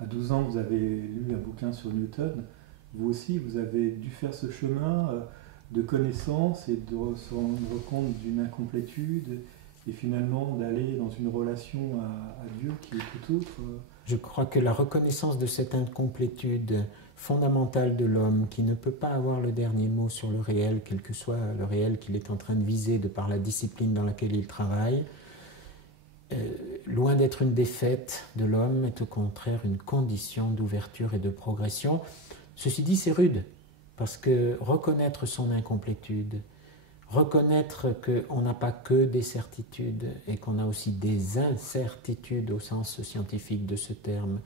à 12 ans, vous avez lu un bouquin sur Newton. Vous aussi, vous avez dû faire ce chemin de connaissance et de se rendre compte d'une incomplétude et finalement d'aller dans une relation à Dieu qui est tout autre. Je crois que la reconnaissance de cette incomplétude fondamentale de l'homme, qui ne peut pas avoir le dernier mot sur le réel, quel que soit le réel qu'il est en train de viser de par la discipline dans laquelle il travaille, loin d'être une défaite de l'homme, est au contraire une condition d'ouverture et de progression. Ceci dit, c'est rude, parce que reconnaître son incomplétude, reconnaître qu'on n'a pas que des certitudes et qu'on a aussi des incertitudes au sens scientifique de ce terme,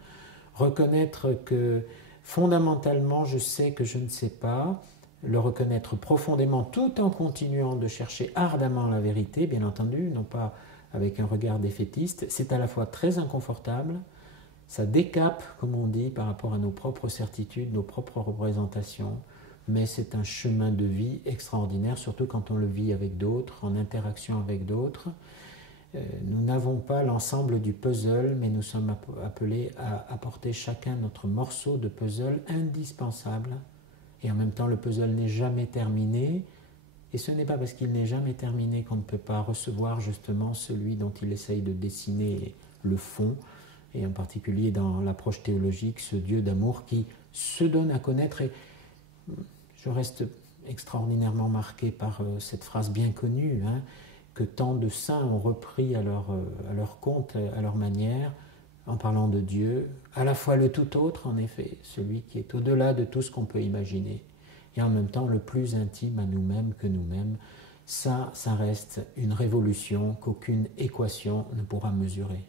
reconnaître que fondamentalement je sais que je ne sais pas, le reconnaître profondément tout en continuant de chercher ardemment la vérité, bien entendu, non pas avec un regard défaitiste, c'est à la fois très inconfortable, ça décape, comme on dit, par rapport à nos propres certitudes, nos propres représentations, mais c'est un chemin de vie extraordinaire, surtout quand on le vit avec d'autres, en interaction avec d'autres. Nous n'avons pas l'ensemble du puzzle, mais nous sommes appelés à apporter chacun notre morceau de puzzle indispensable. Et en même temps, le puzzle n'est jamais terminé. Et ce n'est pas parce qu'il n'est jamais terminé qu'on ne peut pas recevoir justement celui dont il essaye de dessiner le fond, et en particulier dans l'approche théologique, ce Dieu d'amour qui se donne à connaître. Et je reste extraordinairement marqué par cette phrase bien connue, que tant de saints ont repris à leur compte, à leur manière, en parlant de Dieu, à la fois le tout autre, en effet, celui qui est au-delà de tout ce qu'on peut imaginer, et en même temps le plus intime à nous-mêmes que nous-mêmes. Ça reste une révolution qu'aucune équation ne pourra mesurer.